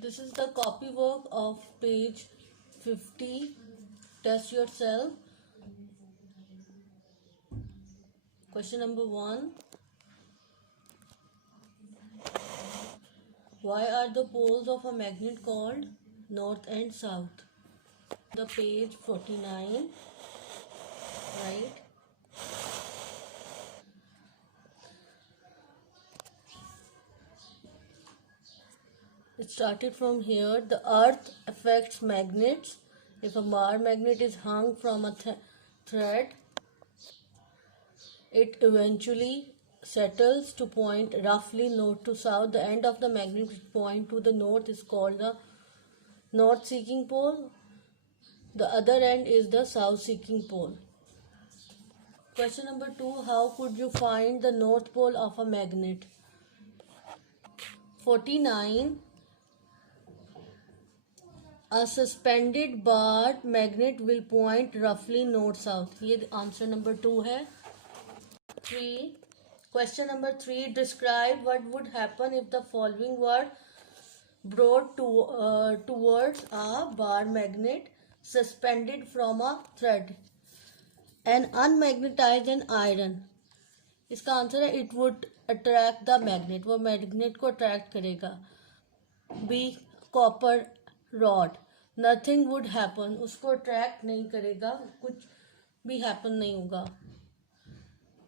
This is the copywork of page 50. Test yourself. Question number 1. Why are the poles of a magnet called north and south? The page 49, right? It started from here. The earth affects magnets. If a bar magnet is hung from a thread, it eventually settles to point roughly north to south. The end of the magnet which point to the north is called the north seeking pole. The other end is the south seeking pole. Question number 2. How could you find the north pole of a magnet? 49. A suspended bar magnet will point roughly north-south. ये answer number 2 है. 3. Question number 3. Describe what would happen if the following were brought towards a bar magnet suspended from a thread and unmagnetized an iron. इसका answer है it would attract the magnet. वो magnet को attract करेगा. B. Copper rod. Nothing would happen. उसको attract नहीं करेगा, कुछ भी हैपन नहीं होगा.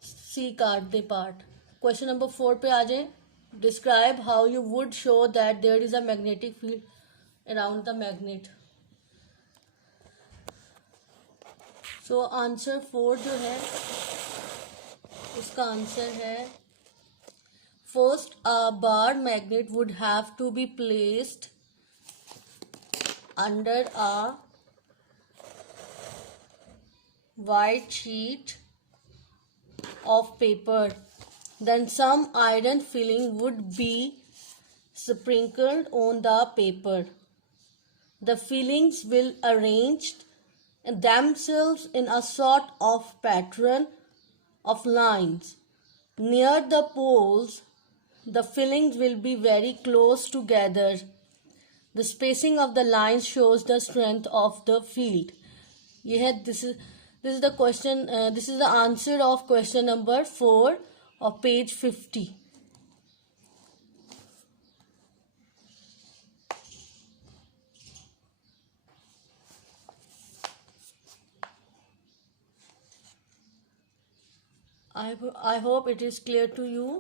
सी कार्ड दे पार्ट. क्वेश्चन नंबर 4 पे आ जाए. Describe how you would show that there is a magnetic field around the magnet. So answer 4 जो है उसका आंसर है first, a bar magnet would have to be placed under a white sheet of paper. Then some iron filling would be sprinkled on the paper. The fillings will arrange themselves in a sort of pattern of lines. Near the poles, the fillings will be very close together. The spacing of the lines shows the strength of the field. This is the question. This is the answer of question number 4 of page 50. I hope it is clear to you.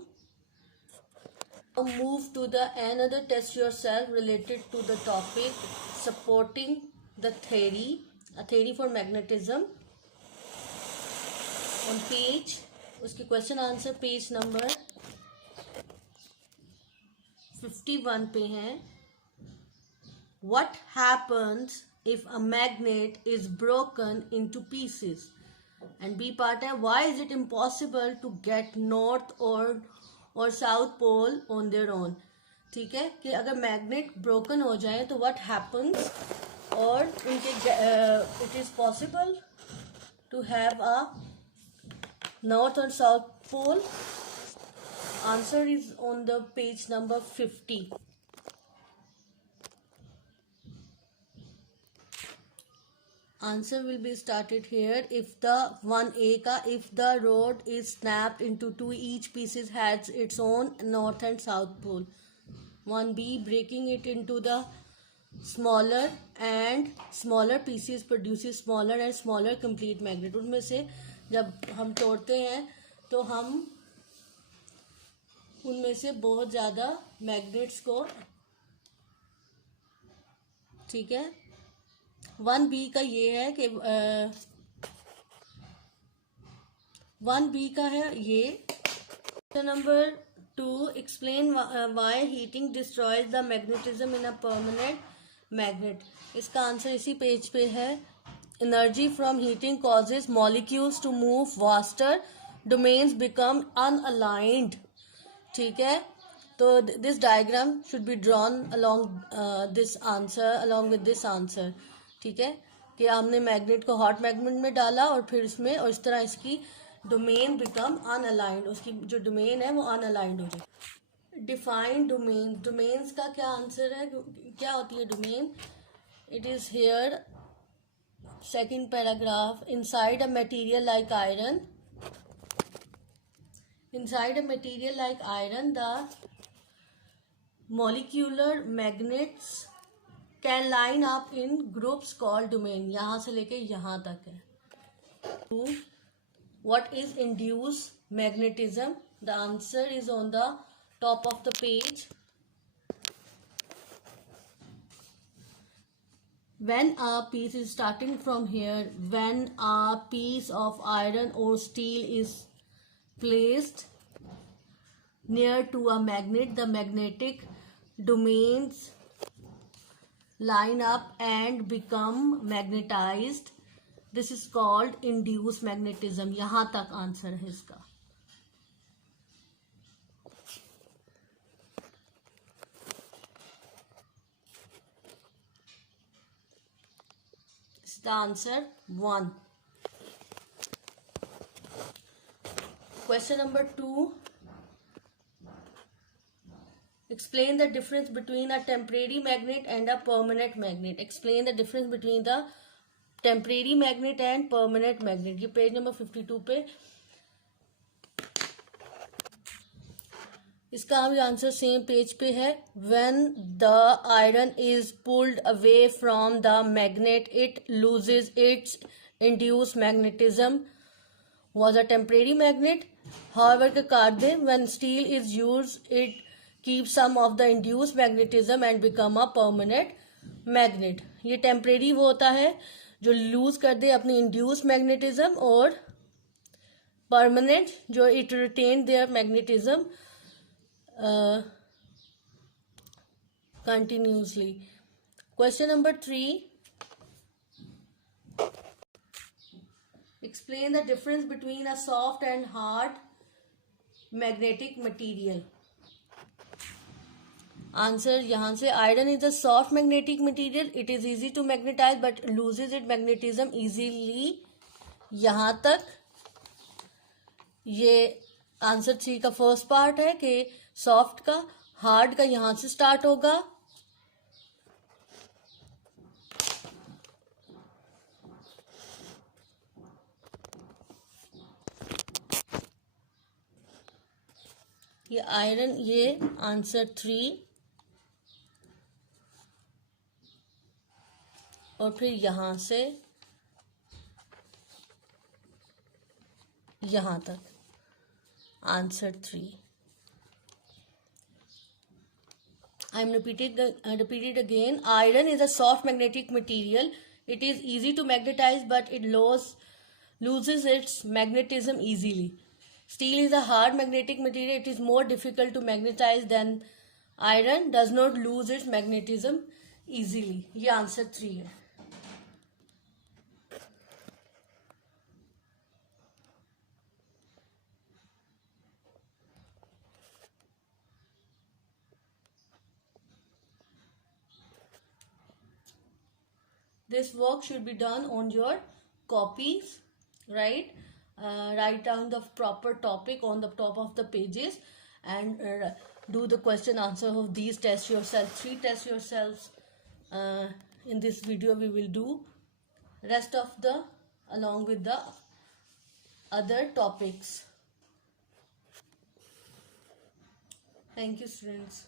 Now move to the another test yourself related to the topic supporting the theory, a theory for magnetism. On page, उसकी question answer page number 51 पे है. What happens if a magnet is broken into pieces? And B part है why is it impossible to get north और south pole on their own. ठीक है कि अगर magnet broken हो जाए तो व्हाट हैपन्स और उनके it is possible to have a north और south pole. Answer is on the page number 50. Answer will be started here. If the 1A ka, if the rod is snapped into two, each pieces has its own north and south pole. 1B, breaking it into the smaller and smaller pieces produces smaller and smaller complete magnet. उनमें से जब हम तोड़ते हैं तो हम उनमें से बहुत ज़्यादा मैग्नेट्स को, ठीक है. 1B का ये है कि 1B का है ये. Number 2, explain why heating destroys the magnetism in a permanent magnet. इसका आंसर इसी पेज पे है. Energy from heating causes molecules to move faster, domains become unaligned. ठीक है, तो this diagram should be drawn along this answer, along with this answer. ठीक है कि हमने मैग्नेट को हॉट मैग्नेट में डाला और फिर उसमें और इस तरह इसकी डोमेन बिकम अनअलाइंड, उसकी जो डोमेन है वो अनअलाइंड हो जाए. डिफाइन डोमेन, डोमेन्स का क्या आंसर है, क्या होती है domain? It is here second paragraph, inside a material like iron, inside a material like iron the molecular magnets can line up in groups called domain. यहाँ से लेके यहाँ तक है. What is induced magnetism? The answer is on the top of the page. When a piece is starting from here, when a piece of iron or steel is placed near to a magnet, the magnetic domains line up and become magnetized. This is called induced magnetism. यहाँ तक answer है इसका. It's the answer 1. Question number 2. Explain the difference between a temporary magnet and a permanent magnet. Explain the difference between the temporary magnet and permanent magnet. ये page number 52 पे. इसका भी answer same page पे है. When the iron is pulled away from the magnet, it loses its induced magnetism. Was a temporary magnet. However, के काट दे. When steel is used, it keeps some of the induced magnetism and become a permanent magnet. ये temporary वो होता है जो lose कर दे अपनी इंड्यूस मैग्नेटिज्म, और परमानेंट जो it retain their magnetism continuously. Question number 3. Explain the difference between a soft and hard magnetic material. Answer यहाँ से, iron is a soft magnetic material. It is easy to magnetise but loses it magnetism easily. यहाँ तक ये answer 3 का first part है कि soft का. Hard का यहाँ से स्टार्ट होगा. ये आयरन, ये आंसर 3, और फिर यहां से यहां तक answer 3. I am repeated again. Iron is a soft magnetic material. It is easy to magnetize, but it loses its magnetism easily. Steel is a hard magnetic material. It is more difficult to magnetize than iron. Does not lose its magnetism easily. ये answer 3 है. This work should be done on your copies, right? Write down the proper topic on the top of the pages and do the question answer of these tests yourself. 3 tests yourselves in this video we will do. Rest of the along with the other topics. Thank you, students.